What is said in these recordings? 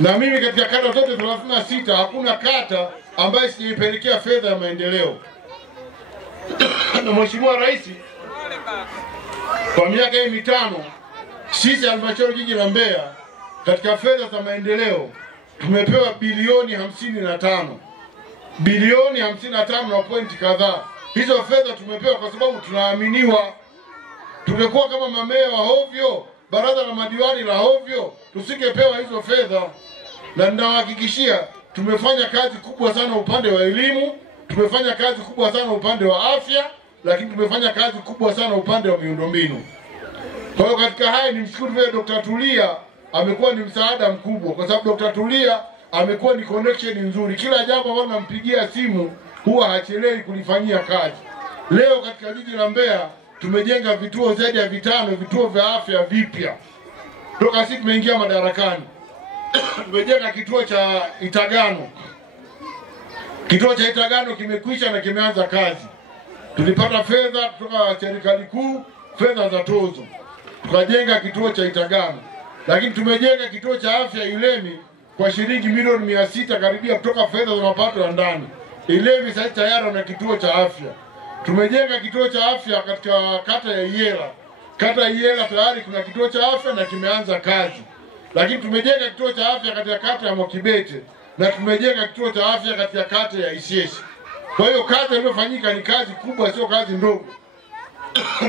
Na mimi katika kata zote 36 hakuna kata ambayo sijaipelekea fedha ya maendeleo. Na Mheshimiwa Rais kwa miaka hii mitano sisi halmashauri jiji la Mbeya katika fedha za maendeleo tumepewa bilioni 55. Bilioni 55 na pointi kadhaa. Hizo fedha tumepewa kwa sababu tunaaminiwa. Tungekuwa kama mamea wa hovyo, baraza la madiwani la hovyo, tusingepewa hizo fedha. Na ninawahakikishia tumefanya kazi kubwa sana upande wa elimu, tumefanya kazi kubwa sana upande wa afya, lakini tumefanya kazi kubwa sana upande wa miundombinu. Kwa hiyo katika haya nimshukuru vile Dr. Tulia amekuwa ni msaada mkubwa, kwa sababu Dr. Tulia amekuwa ni connection nzuri. Kila jambo ambalo nampigia simu huwa hachelewi kulifanyia kazi. Leo katika jiji la Mbeya tumejenga vituo zaidi ya 5 vituo vya afya vipya. Toka sisi tumeingia madarakani. Tumejenga kituo cha Itagano. Kituo cha Itagano kimekwisha na kimeanza kazi. Tulipata fedha kutoka serikali kuu, fedha za tozo. Tukajenga kituo cha Itagano. Lakini tumejenga kituo cha afya Ilemi kwa shilingi milioni 600 karibia kutoka fedha za mapato ya ndani. Ilemi sasa tayari na kituo cha afya. Tumejenga kituo cha afya katika kata ya Iyela. Kata ya Iyela tayari kuna kituo cha afya na kimeanza kazi. Lakini tumejenga kituo cha afya katika kata ya Mokibete na tumejenga kituo cha afya katika kata ya Isyesye. Kwa hiyo kazi iliyofanyika ni kazi kubwa, sio kazi ndogo.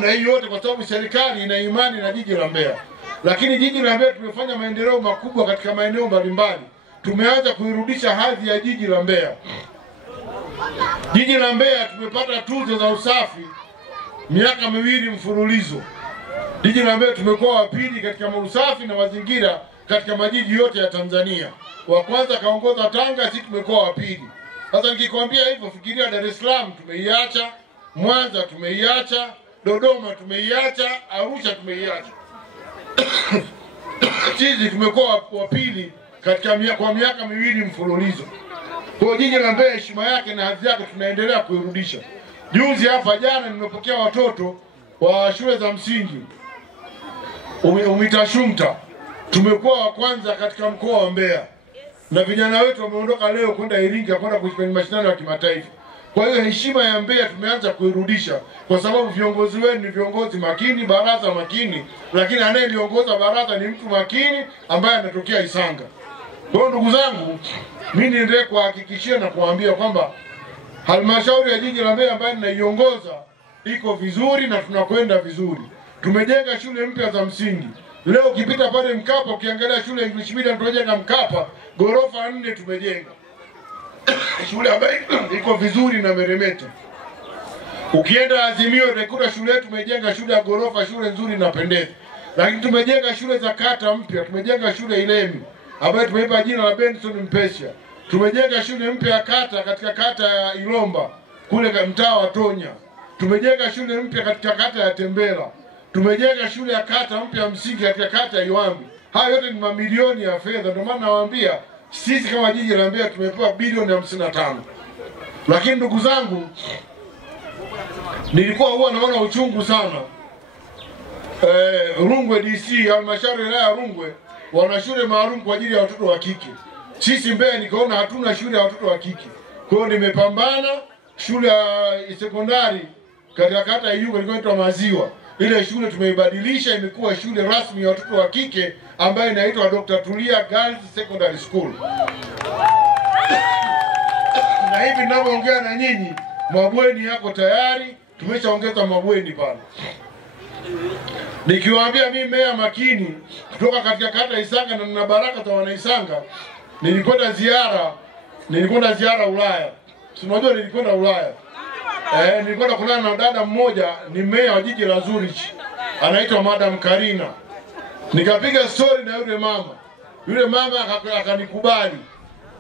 Na hiyo yote kwa sababu serikali ina imani na jiji la Mbeya. Lakini jiji la Mbeya tumefanya maendeleo makubwa katika maeneo mbalimbali. Tumeanza kuirudisha hadhi ya jiji la Mbeya. Jiji la Mbeya tumepata tuzo za usafi miaka 2 mfululizo. Jiji la Mbeya tumekuwa wa pili katika usafi na mazingira katika majiji yote ya Tanzania. Wa kwanza kaongoza Tanga, sisi tumekuwa wa pili. Sasa nikikwambia hivyo fikiria Dar es Salaam tumeiacha, Mwanza tumeiacha, Dodoma tumeiacha, Arusha tumeiacha. Sisi tumekuwa wa pili kwa miaka 2 mfululizo. Kwa jiji la Mbeya heshima yake na hadhi yake tunaendelea kuirudisha. Juzi hapa jana nimepokea watoto wa shule za msingi UMITASHUMTA. Tumekuwa wa kwanza katika mkoa wa Mbeya. Na vijana wetu wameondoka leo kwenda Iringa kwenda kwenye mashindano ya kimataifa. Kwa hiyo heshima ya Mbeya tumeanza kuirudisha kwa sababu viongozi wenu ni viongozi makini, baraza makini, lakini anayeliongoza baraza ni mtu makini ambaye anatokea Isanga. Kwa hiyo ndugu zangu, mimi niendelee kuhakikishia na kuambia kwamba halmashauri ya jiji la Mbeya ambayo ninaiongoza iko vizuri na tunakwenda vizuri. Tumejenga shule mpya za msingi. Leo ukipita pale Mkapa ukiangalia shule ya English Medium tumejenga Mkapa ghorofa 4 tumejenga. Shule ambayo iko vizuri na meremeta. Ukienda Azimio utakuta shule yetu tumejenga shule ya ghorofa, shule nzuri na pendeza. Lakini tumejenga shule za kata mpya, tumejenga shule Ilemi ambayo tumeipa jina la Benson Mpesha. Tumejenga shule mpya ya kata katika kata ya Ilomba kule mtaa wa Tonya. Tumejenga shule mpya katika kata ya Tembela. Tumejenga shule ya kata mpya msingi katika kata ya Iwambi. Hayo yote ni mamilioni ya fedha. Ndio maana nawaambia sisi kama jiji la Mbeya tumepewa bilioni 55. Lakini ndugu zangu, nilikuwa huwa naona uchungu sana. Rungwe DC halmashauri ya Rungwe wana shule maalum kwa ajili ya watoto wa kike. Sisi Mbeya nikaona hatuna shule ya watoto wa kike. Kwa hiyo nimepambana shule ya sekondari katika kata ya Iyunga inaitwa Maziwa. Ile shule tumeibadilisha imekuwa shule rasmi ya watoto wa kike ambayo inaitwa Dr. Tulia Girls Secondary School. Na hivi ninavyoongea na nyinyi, mabweni yako tayari, tumeshaongeza mabweni pale. Nikiwaambia mimi meya makini kutoka katika kata Isanga na nina baraka za wana Isanga, nilikwenda ziara Ulaya. Unajua nilikwenda Ulaya. Nilikwenda kulala na dada mmoja ni meya wa jiji la Zurich. Anaitwa Madam Karina. Nikapiga story na yule mama. Yule mama akanikubali.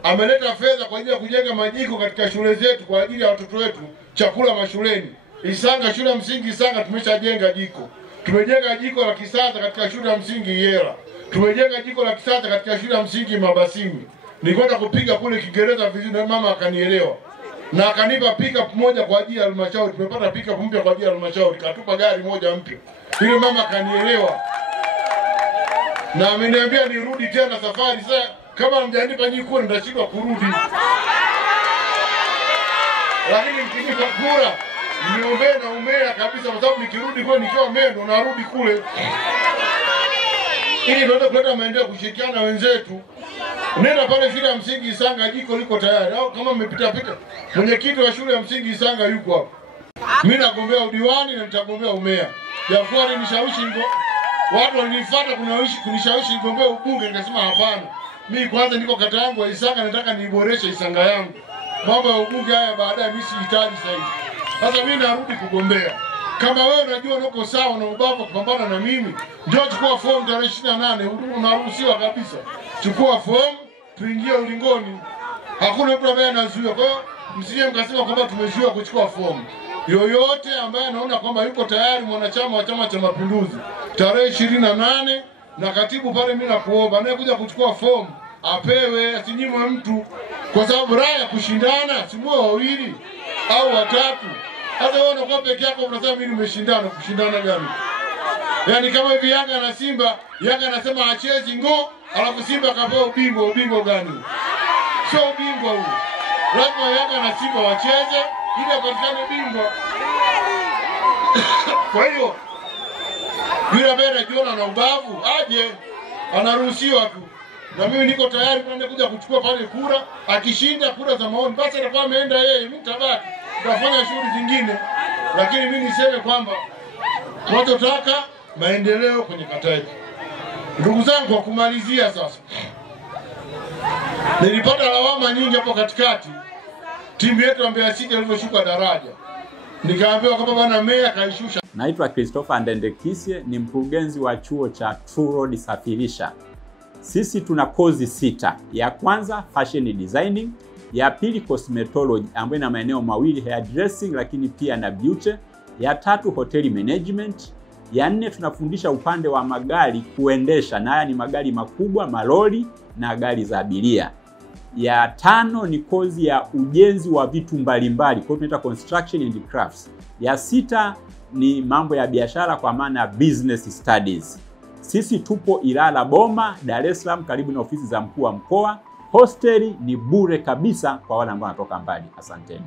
Ameleta fedha kwa ajili ya kujenga majiko katika shule zetu kwa ajili ya watoto wetu, chakula mashuleni. Isanga shule ya msingi Isanga tumeshajenga jiko. Tumejenga jiko la kisasa katika shule ya msingi Iyela. Tumejenga jiko la kisasa katika shule ya msingi Mabasini. Nilikwenda kupiga kule Kiingereza vizuri na mama akanielewa. Na akanipa pickup moja kwa ajili ya halmashauri. Tumepata pickup mpya kwa ajili ya halmashauri. Katupa gari moja mpya. Yule mama akanielewa. Na ameniambia nirudi tena safari. Sasa kama mjanipa nyinyi kura nitashindwa kurudi. Lakini mkinipa kura niombee na umea kabisa, kwa sababu nikirudi kwa nikiwa mendo narudi kule. Ili ndio kuleta maendeleo, kushirikiana na wenzetu. Nenda pale shule ya msingi Isanga, jiko liko tayari. Au kama mmepita pita, mwenyekiti wa shule ya msingi Isanga yuko hapo. Mimi nagombea udiwani na nitagombea umea. Japokuwa nilishawishi watu walinifuata kunishawishi nigombea ubunge, nikasema hapana. Mimi kwanza niko kata yangu ya Isanga, nataka niboreshe Isanga yangu. Mambo ya ubunge haya baadaye mimi sihitaji sasa hivi. Sasa mimi narudi kugombea. Kama wewe unajua uko sawa na ubavu kupambana na mimi, njoo chukua fomu tarehe 28, unaruhusiwa kabisa. Chukua fomu, tuingie ulingoni. Hakuna mtu ambaye anazuia. Kwa hiyo msije mkasema kwamba tumezuia kuchukua fomu. Yoyote ambaye anaona kwamba yuko tayari mwanachama wa Chama cha Mapinduzi, tarehe 28 na katibu pale, mimi nakuomba anayekuja kuchukua fomu apewe, asinyimwe mtu, kwa sababu raha ya kushindana si mwe wawili au watatu. Hata wewe unakuwa peke yako unasema mimi nimeshindana, kushindana gani? Yaani kama hivi Yanga na Simba, Yanga anasema hachezi ngo, alafu Simba akapewa ubingwa, ubingwa gani? Sio ubingwa huo. Lazima Yanga na Simba wacheze ili apatikane bingwa. Kwa hiyo yule ambaye anajiona na ubavu aje, anaruhusiwa tu. Na mimi niko tayari kwenda kuja kuchukua pale kura. Akishinda kura za maoni, basi atakuwa ameenda yeye, mimi nitabaki tutafanya shughuli zingine. Lakini mimi niseme kwamba tunataka maendeleo kwenye kata yetu. Ndugu zangu, kwa kumalizia sasa, nilipata lawama nyingi hapo katikati timu yetu ya Mbeya City ilivyoshuka daraja. Nikaambiwa kwamba bwana meya kaishusha. Naitwa Christopher Ndendekisye, ni mkurugenzi wa chuo cha True Road Safirisha. Sisi tuna kozi 6. Ya kwanza fashion designing, ya pili cosmetology ambayo ina maeneo mawili, hair dressing lakini pia na beauty, ya tatu hotel management, ya 4 tunafundisha upande wa magari kuendesha, na haya ni magari makubwa, malori na gari za abiria. Ya 5 ni kozi ya ujenzi wa vitu mbalimbali, kwa hiyo tunaita construction and crafts. Ya 6 ni mambo ya biashara kwa maana business studies. Sisi tupo Ilala Boma, Dar es Salaam, karibu na ofisi za mkuu wa mkoa. Hosteli ni bure kabisa kwa wale ambao wanatoka mbali. Asanteni.